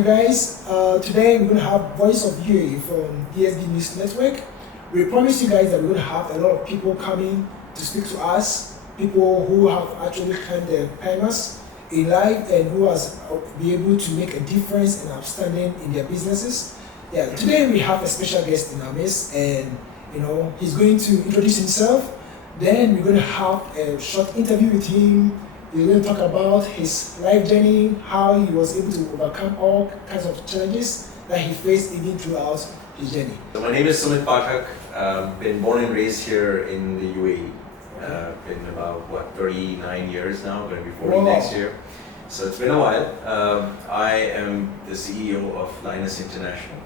you guys. Today we're going to have Voice of UAE from DXB News Network. We promise you guys that we're going to have a lot of people coming to speak to us, people who have actually climbed the pillars in life and who has been able to make a difference and outstanding in their businesses. Yeah, today we have a special guest in our midst, and he's going to introduce himself. Then we're going to have a short interview with him. We're going to talk about his life journey, how he was able to overcome all kinds of challenges that he faced even throughout his journey. So my name is Sumit Pathak. Been born and raised here in the UAE. Been about 39 years now, going to be 40 next year. So it's been a while. I am the CEO of Linus International,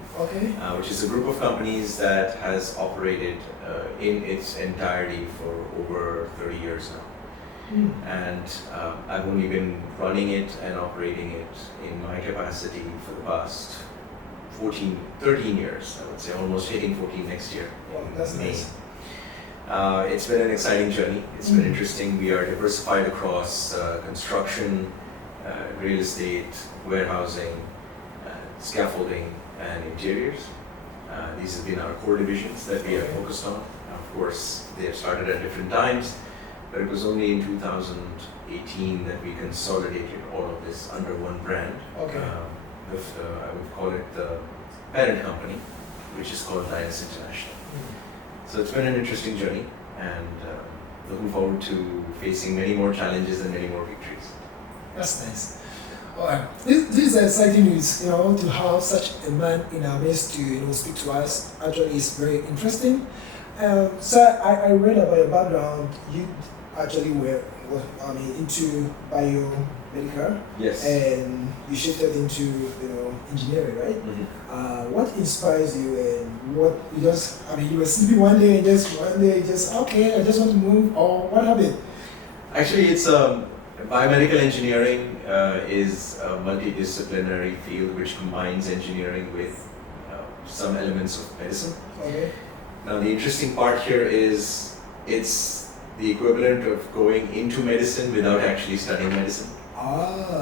which is a group of companies that has operated in its entirety for over 30 years now. And I've only been running it and operating it in my capacity for the past 13 years, I would say, almost hitting 14 next year. That's May. nice. It's been an exciting journey. It's been interesting. We are diversified across construction, real estate, warehousing, scaffolding, and interiors. These have been our core divisions that we have focused on. Of course, they have started at different times, but it was only in 2018 that we consolidated all of this under one brand. I would call it the parent company, which is called Linus International. So it's been an interesting journey, and looking forward to facing many more challenges and many more victories. That's nice. All right. This is exciting news, to have such a man in our midst to speak to us. Actually, it's very interesting. Sir, I read about your background. You actually were into biomedical. Yes. And you shifted into engineering, right? Mm-hmm. What inspires you, and what you were sleeping one day and just okay, I just want to move, or what happened? Actually, it's biomedical engineering is a multidisciplinary field which combines engineering with some elements of medicine. Okay. Now, the interesting part here is it's the equivalent of going into medicine without actually studying medicine.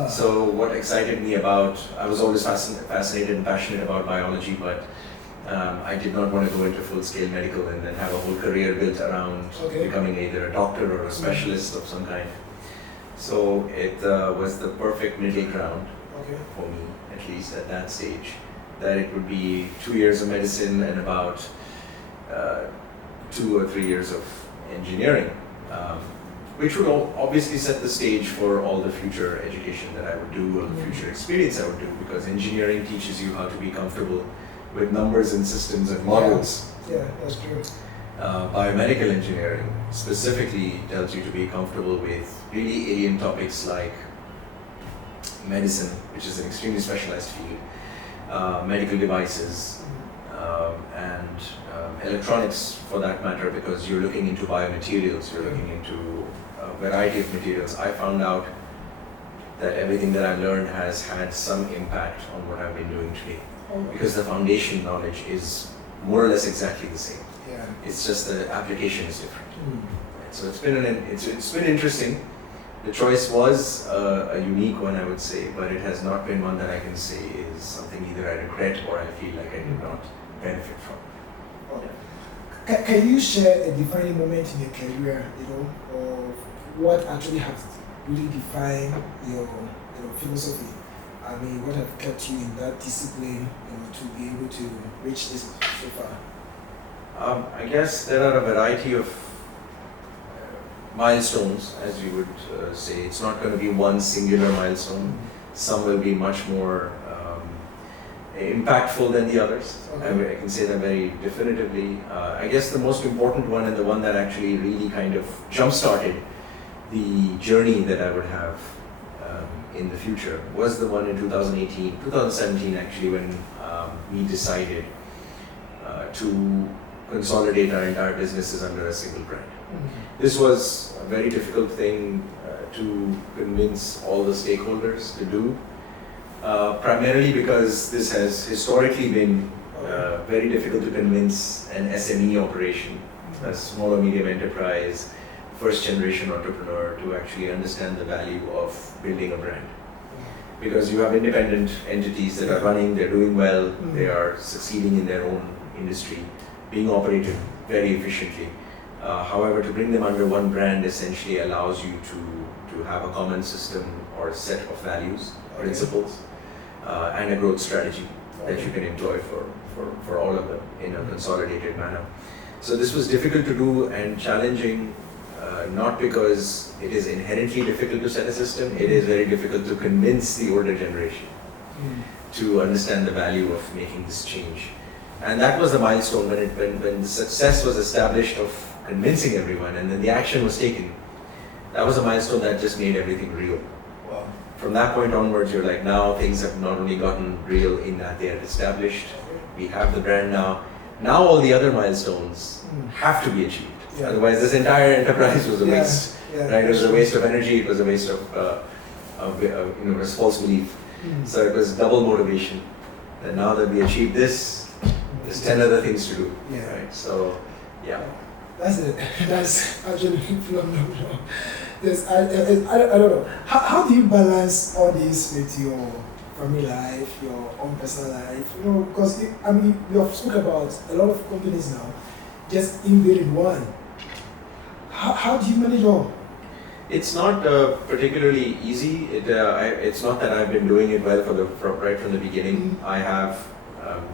So what excited me about, I was always fascinated and passionate about biology, but I did not want to go into full-scale medical and then have a whole career built around becoming either a doctor or a specialist of some kind. So it was the perfect middle ground for me, at least at that stage, that it would be 2 years of medicine and about 2 or 3 years of engineering, which would obviously set the stage for all the future education that I would do, or the future experience I would do, because engineering teaches you how to be comfortable with numbers and systems and models. Yeah, that's true. Biomedical engineering specifically tells you to be comfortable with really alien topics like medicine, which is an extremely specialized field, medical devices, and electronics for that matter, because you're looking into biomaterials, you're looking into a variety of materials. I found out that everything that I've learned has had some impact on what I've been doing today, because the foundation knowledge is more or less exactly the same. Yeah. It's just the application is different. So it's been interesting. The choice was a unique one, I would say, but it has not been one that I can say is something either I regret or I feel like I did not benefit from. Can you share a defining moment in your career, of what actually has really defined your philosophy? What have kept you in that discipline, to be able to reach this so far? I guess there are a variety of milestones, as you would say. It's not going to be one singular milestone. Some will be much more impactful than the others. I can say that very definitively. I guess the most important one, and the one that actually really kind of jump-started the journey that I would have in the future, was the one in 2017 actually, when we decided to consolidate our entire businesses under a single brand. This was a very difficult thing to convince all the stakeholders to do, primarily because this has historically been very difficult to convince an SME operation, a small or medium enterprise, first generation entrepreneur, to actually understand the value of building a brand. because you have independent entities that are running, they're doing well, they are succeeding in their own industry, being operated very efficiently. However, to bring them under one brand essentially allows you to have a common system or set of values, principles, and a growth strategy that you can employ for all of them in a consolidated manner. So this was difficult to do and challenging, not because it is inherently difficult to set a system, it is very difficult to convince the older generation to understand the value of making this change. And that was the milestone when the success was established of convincing everyone and then the action was taken. That was a milestone that just made everything real. Wow. From that point onwards, you're like, now things have not only gotten real in that they are established, we have the brand now. Now all the other milestones have to be achieved. Yeah. Otherwise, this entire enterprise was a waste. Yeah. Right? It was a waste of energy. It was a waste of false belief. So it was double motivation. And now that we achieved this, there's 10 other things to do. Yeah. Right? So, yeah. That's it. That's actually phenomenal. I don't know. How do you balance all this with your family life, your own personal life? Because we have spoken about a lot of companies now just embedded one. How do you manage all? It's not particularly easy. It's not that I've been doing it well right from the beginning. I have,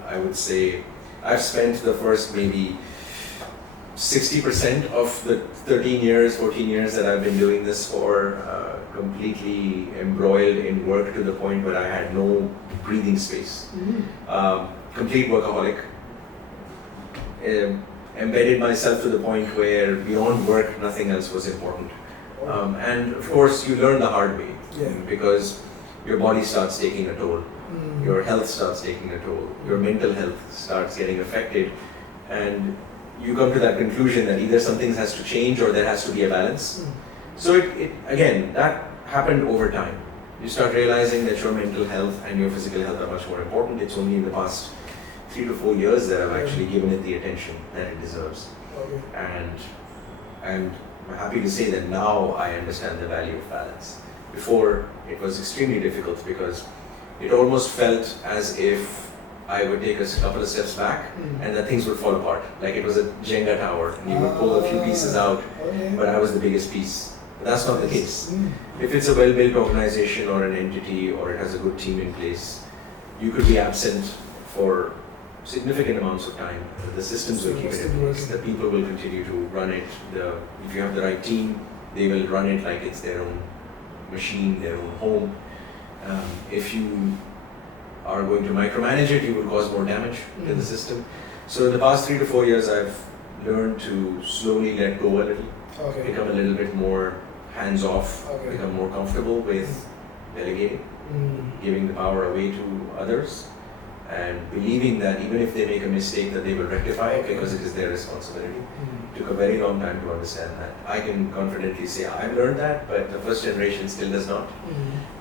I would say, I've spent the first maybe 60% of the 13 years, 14 years that I've been doing this for, completely embroiled in work to the point where I had no breathing space. Complete workaholic. Embedded myself to the point where beyond work, nothing else was important. And of course, you learn the hard way because your body starts taking a toll, your health starts taking a toll, your mental health starts getting affected, and you come to that conclusion that either something has to change or there has to be a balance. So it again, that happened over time. You start realizing that your mental health and your physical health are much more important. It's only in the past 3 to 4 years that I've actually given it the attention that it deserves. And I'm happy to say that now I understand the value of balance. Before, it was extremely difficult because it almost felt as if I would take a couple of steps back and that things would fall apart. Like it was a Jenga tower and you would pull a few pieces out, but I was the biggest piece. But that's not the case. If it's a well-built organization or an entity or it has a good team in place, you could be absent for significant amounts of time. The systems will keep it in place. The people will continue to run it. If you have the right team, they will run it like it's their own machine, their own home. If you are going to micromanage it, you will cause more damage to the system. So in the past 3 to 4 years, I've learned to slowly let go a little, become a little bit more hands-off, become more comfortable with delegating, giving the power away to others, and believing that even if they make a mistake that they will rectify it because it is their responsibility. It took a very long time to understand that. I can confidently say I've learned that, but the first generation still does not,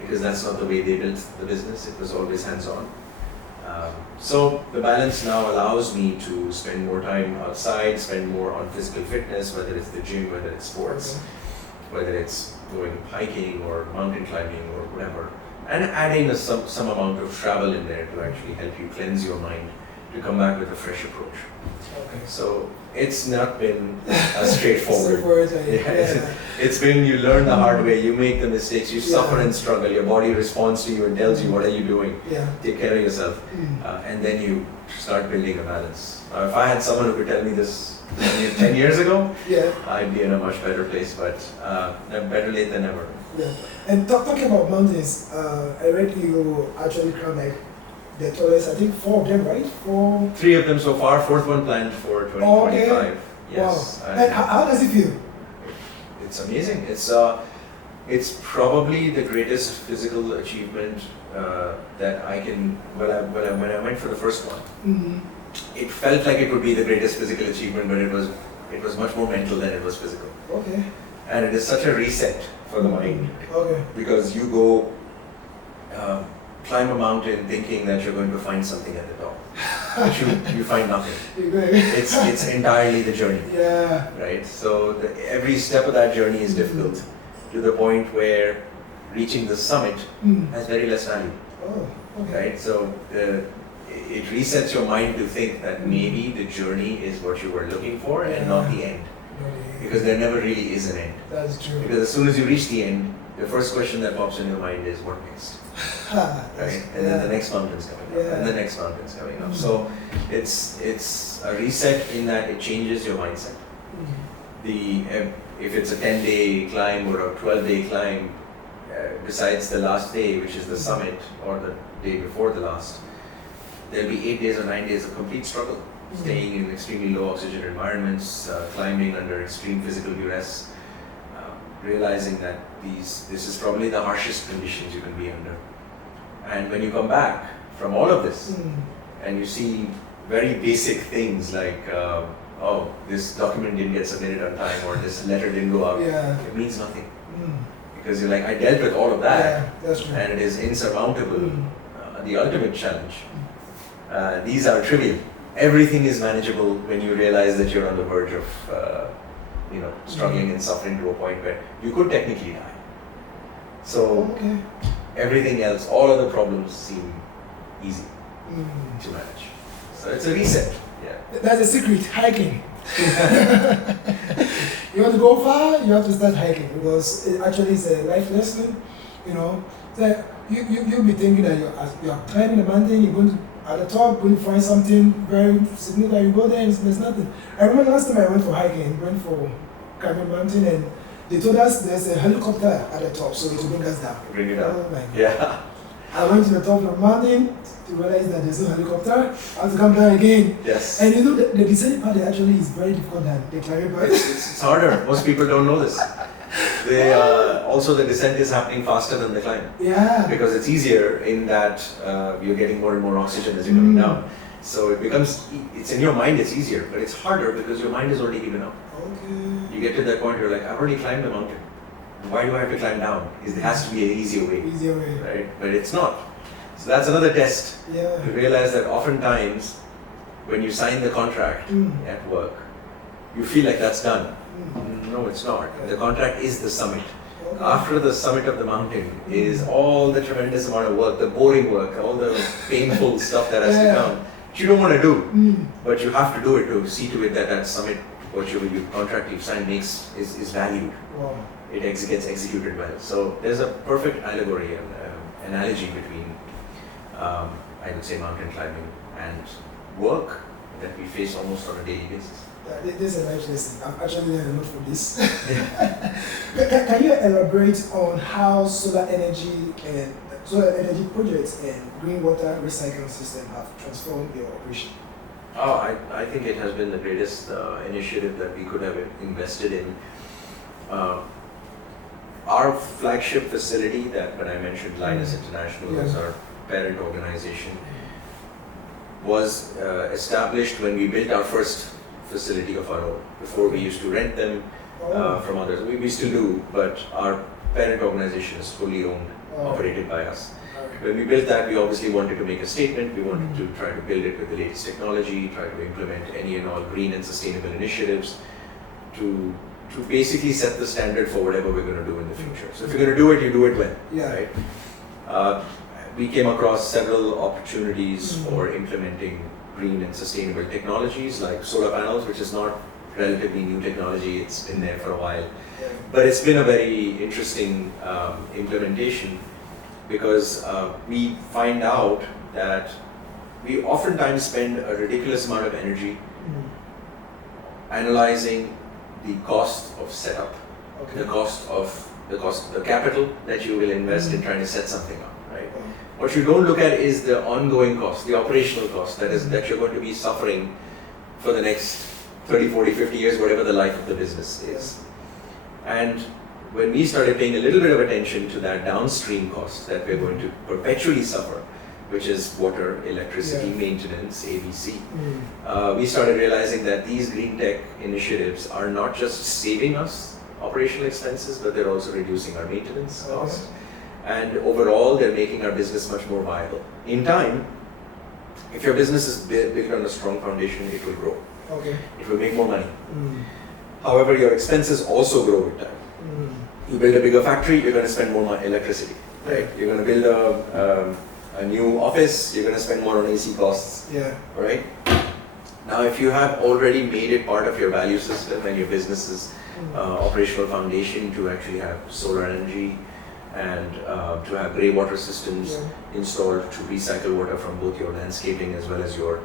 because that's not the way they built the business. It was always hands-on. So the balance now allows me to spend more time outside, spend more on physical fitness, whether it's the gym, whether it's sports, whether it's going hiking or mountain climbing or whatever. And adding some amount of travel in there to actually help you cleanse your mind, to come back with a fresh approach. So it's not been straightforward. It's been, you learn the hard way, you make the mistakes, you suffer and struggle, your body responds to you and tells you what are you doing, take care of yourself, and then you start building a balance. If I had someone who could tell me this 10 years ago, I'd be in a much better place, but better late than never. And talking about mountains, I read you actually climbed like the tallest, I think 4 of them, right? 4? 3 of them so far, 4th one planned for 2025. Yes. Wow. And how does it feel? It's amazing. It's probably the greatest physical achievement that I can. When I went for the first one, it felt like it would be the greatest physical achievement, but it was much more mental than it was physical. And it is such a reset for the mind because you go climb a mountain thinking that you're going to find something at the top, but you find nothing. It's entirely the journey. Right. So every step of that journey is difficult to the point where reaching the summit has very less value. Oh, okay. Right? So it resets your mind to think that maybe the journey is what you were looking for and not the end. Because there never really is an end. That's true. Because as soon as you reach the end, the first question that pops in your mind is what next? Right? And then the next mountain's coming up, and the next mountain's coming up. So it's a reset in that it changes your mindset. If it's a 10-day climb or a 12-day climb, besides the last day, which is the summit, or the day before the last, there'll be 8 days or 9 days of complete struggle. Staying in extremely low oxygen environments, climbing under extreme physical duress, realizing that this is probably the harshest conditions you can be under. And when you come back from all of this, and you see very basic things like, oh, this document didn't get submitted on time, or this letter didn't go out, it means nothing. Because you're like, I dealt with all of that, and it is insurmountable, the ultimate challenge. These are trivial. Everything is manageable when you realize that you're on the verge of, struggling and suffering to a point where you could technically die. So everything else, all other problems seem easy to manage. So it's a reset. Yeah. That's a secret, hiking. You want to go far, you have to start hiking, because it actually is a life lesson. So you'll be thinking that you're climbing a mountain, you're going to, at the top, going to find something very significant, you go there and there's nothing. I remember last time I went for hiking, went for climbing mountain, and they told us there's a helicopter at the top, so it will bring us down. Bring it up. Oh my God. Yeah. I went to the top of the mountain to realize that there's no helicopter. I have to come down again. Yes. And the descending part actually is very difficult than the climbing part. It's harder. Most people don't know this. Also, the descent is happening faster than the climb. Yeah. Because it's easier in that you're getting more and more oxygen as you're coming down. So it's in your mind, it's easier, but it's harder because your mind is already given up. Okay. You get to that point, you're like, I've already climbed the mountain. Why do I have to climb down? There has to be an easier way. Easier way. Right? But it's not. So that's another test. Yeah. To realize that oftentimes, when you sign the contract at work, you feel like that's done. No, it's not. The contract is the summit. Okay. After the summit of the mountain is all the tremendous amount of work, the boring work, all the painful stuff that has to come, which you don't want to do, but you have to do it to see to it that that summit, what your contract you've signed is valued. Wow. It gets executed well. So there's a perfect allegory and analogy between, I would say, mountain climbing and work that we face almost on a daily basis. This is a nice lesson. I'm actually learning a lot from this. Can you elaborate on how solar energy projects and green water recycling system have transformed your operation? Oh, I think it has been the greatest initiative that we could have invested in. Our flagship facility that when I mentioned Linus International as our parent organization was established when we built our first facility of our own. Before we used to rent them from others. We still do, but our parent organization is fully owned, operated by us. When we built that, we obviously wanted to make a statement. We wanted to try to build it with the latest technology, try to implement any and all green and sustainable initiatives to basically set the standard for whatever we're going to do in the future. So if you're going to do it, you do it well. Right? We came across several opportunities for implementing green and sustainable technologies like solar panels, which is not relatively new technology. It's been there for a while. But it's been a very interesting implementation because we find out that we oftentimes spend a ridiculous amount of energy analyzing the cost of setup, the capital that you will invest in trying to set something up, right? What you don't look at is the ongoing cost, the operational cost that you're going to be suffering for the next 30, 40, 50 years, whatever the life of the business is. And when we started paying a little bit of attention to that downstream cost that we're going to perpetually suffer, which is water, electricity, maintenance, ABC, we started realizing that these green tech initiatives are not just saving us operational expenses, but they're also reducing our maintenance cost. And overall, they're making our business much more viable. In time, if your business is built on a strong foundation, it will grow. It will make more money. However, your expenses also grow with time. You build a bigger factory, you're going to spend more on electricity, right? You're going to build a new office, you're going to spend more on AC costs, right? Now, if you have already made it part of your value system and your business's operational foundation to actually have solar energy and to have grey water systems installed to recycle water from both your landscaping as well as your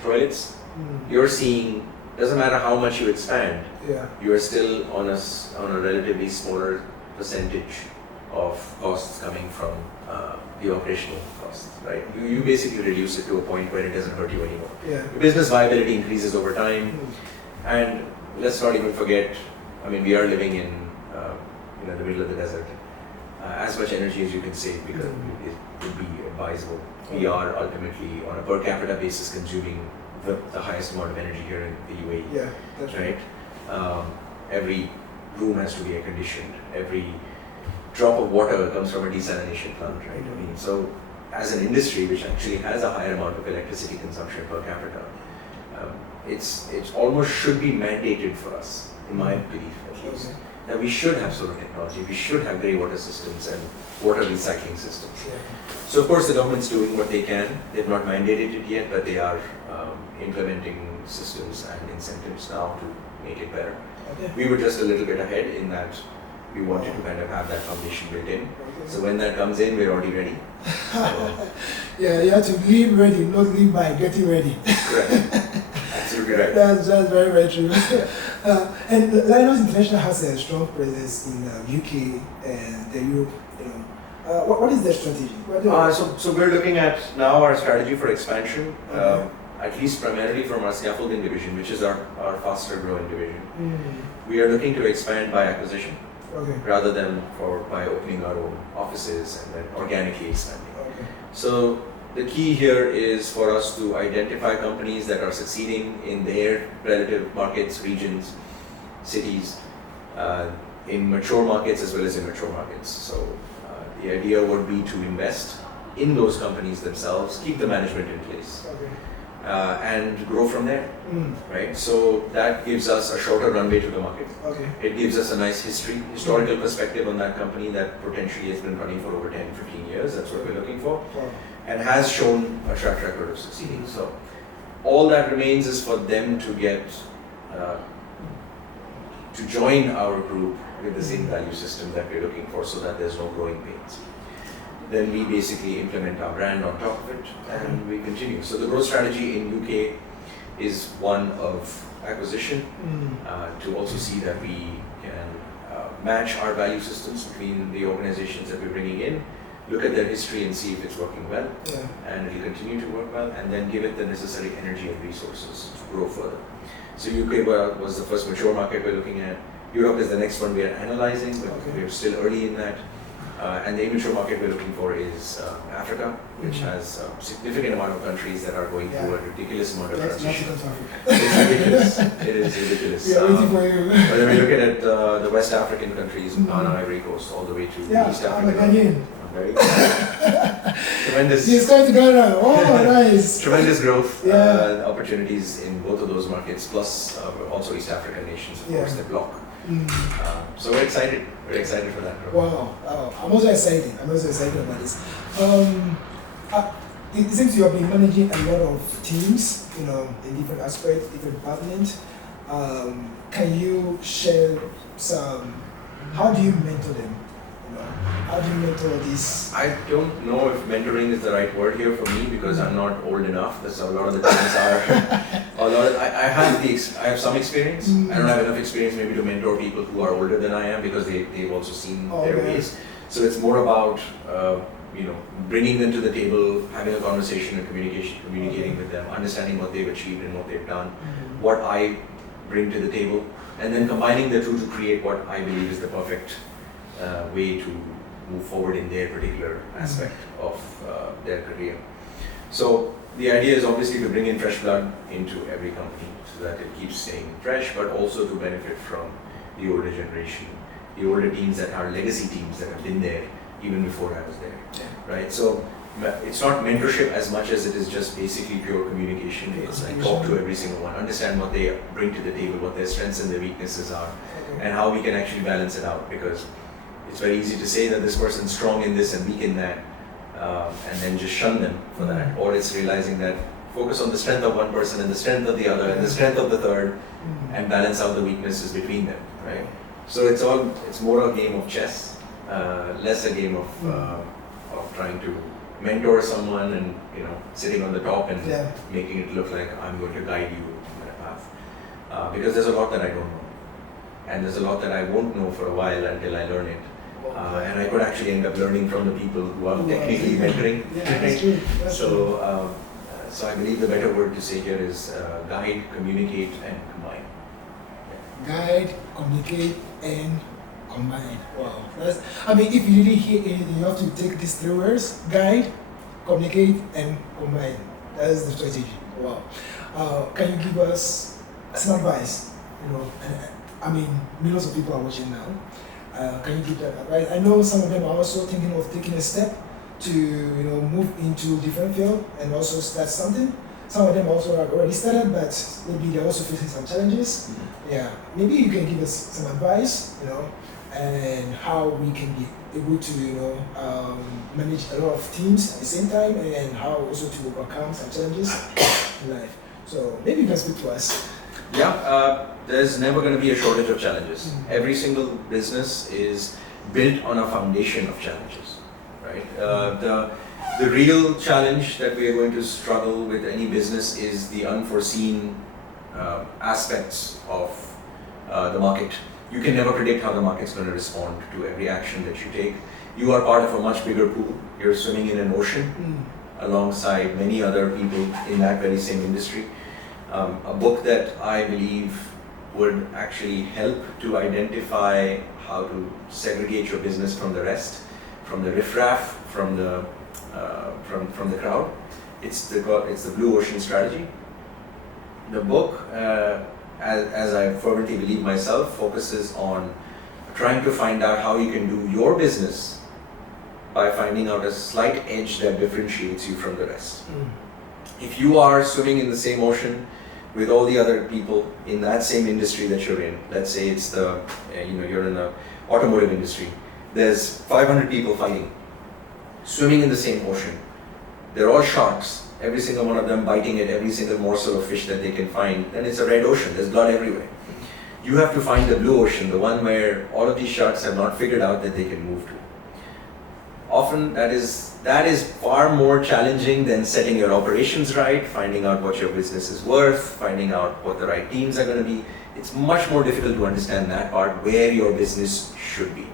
toilets, you're seeing, doesn't matter how much you expand, you are still on a relatively smaller percentage of costs coming from the operational costs, right? You basically reduce it to a point where it doesn't hurt you anymore. Your business viability increases over time, and let's not even forget, I mean, we are living in the middle of the desert. As much energy as you can save, because it would be advisable. We are ultimately, on a per capita basis, consuming the highest amount of energy here in the UAE. That's right. Every room has to be air conditioned. Every drop of water comes from a desalination plant, right? I mean, so as an industry which actually has a higher amount of electricity consumption per capita, it's almost should be mandated for us, in my belief at least, that we should have solar technology, we should have grey water systems and water recycling systems. So of course the government's doing what they can. They've not mandated it yet, but they are implementing systems and incentives now to make it better. We were just a little bit ahead in that we wanted to kind of have that foundation built in. So when that comes in, we're already ready. You have to live ready, not live by getting ready. Correct. Absolutely right. That's very, very true. And Linus International has a strong presence in UK and the Europe. What is their strategy? So we're looking at now our strategy for expansion, at least primarily from our scaffolding division, which is our faster growing division. We are looking to expand by acquisition rather than by opening our own offices and then organically expanding. So the key here is for us to identify companies that are succeeding in their relative markets, regions, cities, in mature markets as well as immature markets. So the idea would be to invest in those companies themselves, keep the management in place, and grow from there, right? So that gives us a shorter runway to the market. It gives us a nice historical perspective on that company that potentially has been running for over 10, 15 years. That's what we're looking for, and has shown a track record of succeeding. So all that remains is for them to get to join our group with the same value system that we're looking for, so that there's no growing pains. Then we basically implement our brand on top of it, and we continue. So the growth strategy in UK is one of acquisition, to also see that we can match our value systems between the organizations that we're bringing in, look at their history and see if it's working well, and it will continue to work well, and then give it the necessary energy and resources to grow further. So UK was the first mature market we're looking at. Europe is the next one we are analyzing, but we're still early in that. And the immature market we're looking for is Africa, which has a significant amount of countries that are going through a ridiculous amount of transition. It's ridiculous. It is ridiculous. We are waiting for you. Whether we look at the West African countries, Ghana, Ivory Coast, all the way to East Africa. Very good. Tremendous. He's going to Ghana. Oh, nice. Tremendous growth opportunities in both of those markets, plus also East African nations, of course, the bloc. So we're excited. We're excited for that growth. Wow. I'm also excited. About this. It seems you have been managing a lot of teams, in different aspects, different departments. Can you share some? How do you mentor them? How do you mentor this? I don't know if mentoring is the right word here for me, because I'm not old enough. That's a lot of the teams are. I have some experience. I don't have enough experience maybe to mentor people who are older than I am, because they've also seen their ways. So it's more about bringing them to the table, having a conversation and communicating with them, understanding what they've achieved and what they've done, what I bring to the table, and then combining the two to create what I believe is the perfect way to move forward in their particular aspect of their career. So the idea is obviously to bring in fresh blood into every company so that it keeps staying fresh, but also to benefit from the older generation, the older teams that are legacy teams that have been there even before I was there, right? So it's not mentorship as much as it is just basically pure communication. It's like talk to every single one, understand what they bring to the table, what their strengths and their weaknesses are, and how we can actually balance it out. Because it's very easy to say that this person's strong in this and weak in that, and then just shun them for that. Or it's realizing that focus on the strength of one person and the strength of the other and the strength of the third, and balance out the weaknesses between them, right? So it's more a game of chess, less a game of trying to mentor someone and sitting on the top and making it look like I'm going to guide you in a path. Because there's a lot that I don't know, and there's a lot that I won't know for a while until I learn it. And I could actually end up learning from the people who are technically mentoring. That's true. So I believe the better word to say here is guide, communicate, and combine. Guide, communicate, and combine. Wow. If you really hear anything, you have to take these 3 words: guide, communicate, and combine. That is the strategy. Wow. Can you give us some advice? Millions of people are watching now. Can you give that advice? I know some of them are also thinking of taking a step to move into different field and also start something. Some of them also have already started, but maybe they're also facing some challenges. Yeah, maybe you can give us some advice, and how we can be able to manage a lot of teams at the same time, and how also to overcome some challenges in life. So maybe you can speak to us. Yeah, there's never going to be a shortage of challenges. Every single business is built on a foundation of challenges, right? The real challenge that we are going to struggle with any business is the unforeseen aspects of the market. You can never predict how the market's going to respond to every action that you take. You are part of a much bigger pool. You're swimming in an ocean alongside many other people in that very same industry. A book that I believe would actually help to identify how to segregate your business from the rest, from the riffraff, from the crowd. It's the Blue Ocean Strategy. The book, as I fervently believe myself, focuses on trying to find out how you can do your business by finding out a slight edge that differentiates you from the rest. If you are swimming in the same ocean with all the other people in that same industry that you're in, let's say it's you're in the automotive industry, there's 500 people fighting, swimming in the same ocean. They're all sharks, every single one of them biting at every single morsel of fish that they can find, and it's a red ocean, there's blood everywhere. You have to find the blue ocean, the one where all of these sharks have not figured out that they can move to. Often that is far more challenging than setting your operations right, finding out what your business is worth, finding out what the right teams are going to be. It's much more difficult to understand that part, where your business should be.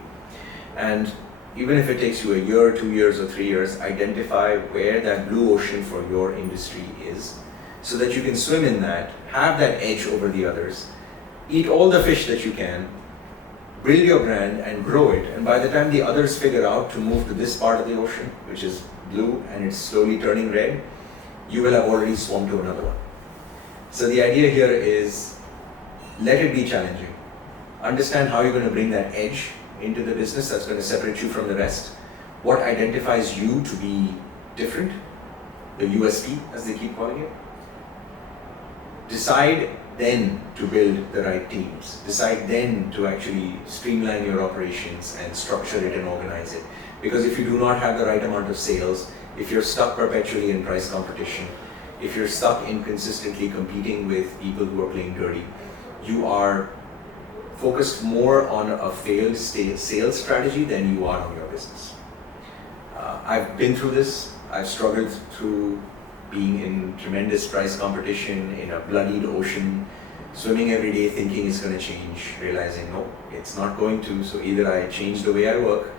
And even if it takes you a year, 2 years, or 3 years, identify where that blue ocean for your industry is, so that you can swim in that, have that edge over the others, eat all the fish that you can, build your brand and grow it, and by the time the others figure out to move to this part of the ocean, which is blue and it's slowly turning red, you will have already swum to another one. So the idea here is, let it be challenging. Understand how you're going to bring that edge into the business that's going to separate you from the rest. What identifies you to be different, the USP as they keep calling it. Decide then to build the right teams. Decide then to actually streamline your operations and structure it and organize it. Because if you do not have the right amount of sales, if you're stuck perpetually in price competition, if you're stuck in consistently competing with people who are playing dirty, you are focused more on a failed sales strategy than you are on your business. I've been through this. I've struggled through being in tremendous price competition in a bloodied ocean, swimming every day thinking it's going to change, realizing no, it's not going to. So either I change the way I work,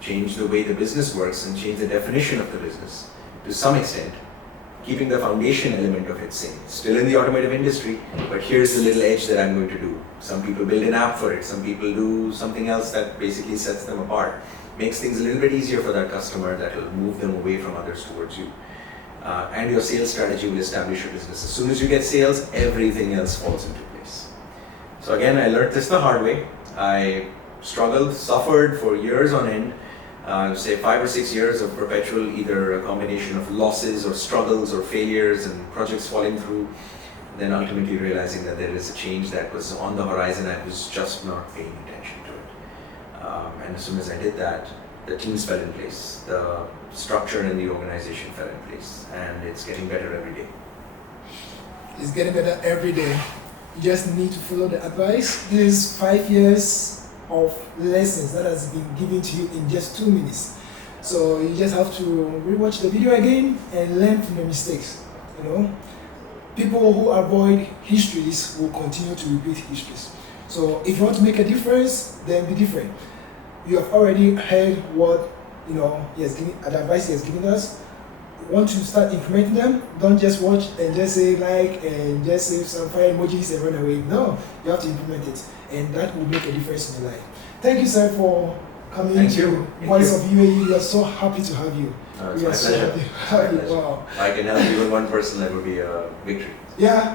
change the way the business works, and change the definition of the business to some extent, keeping the foundation element of it same. Still in the automotive industry, but here's the little edge that I'm going to do. Some people build an app for it, some people do something else that basically sets them apart. Makes things a little bit easier for that customer, that will move them away from others towards you. And your sales strategy will establish your business. As soon as you get sales, everything else falls into place. So again, I learned this the hard way. I struggled, suffered for years on end, say 5 or 6 years of perpetual either a combination of losses or struggles or failures and projects falling through, then ultimately realizing that there is a change that was on the horizon. I was just not paying attention to it. And as soon as I did that, the teams fell in place, the structure in the organization fell in place, and it's getting better every day. It's getting better every day. You just need to follow the advice. This is 5 years of lessons that has been given to you in just 2 minutes. So you just have to rewatch the video again and learn from the mistakes. You know, people who avoid histories will continue to repeat histories. So if you want to make a difference, then be different. You have already heard what he has given, the advice he has given us. Want to start implementing them, don't just watch and just say like and just say some fire emojis and run away. No, you have to implement it, and that will make a difference in your life. Thank you, sir, for coming to Voice of UAE. We are so happy to have you. It's my pleasure. Wow. If I can help even one person, that would be a victory. Yeah,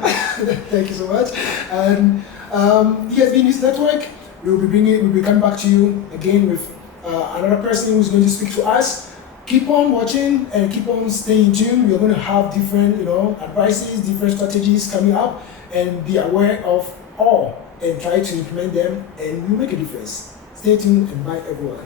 thank you so much. And DXB News Network, we'll be coming back to you again with another person who's going to speak to us. Keep on watching and keep on staying tuned. We're going to have different, advices, different strategies coming up, and be aware of all and try to implement them, and we'll make a difference. Stay tuned and bye everyone.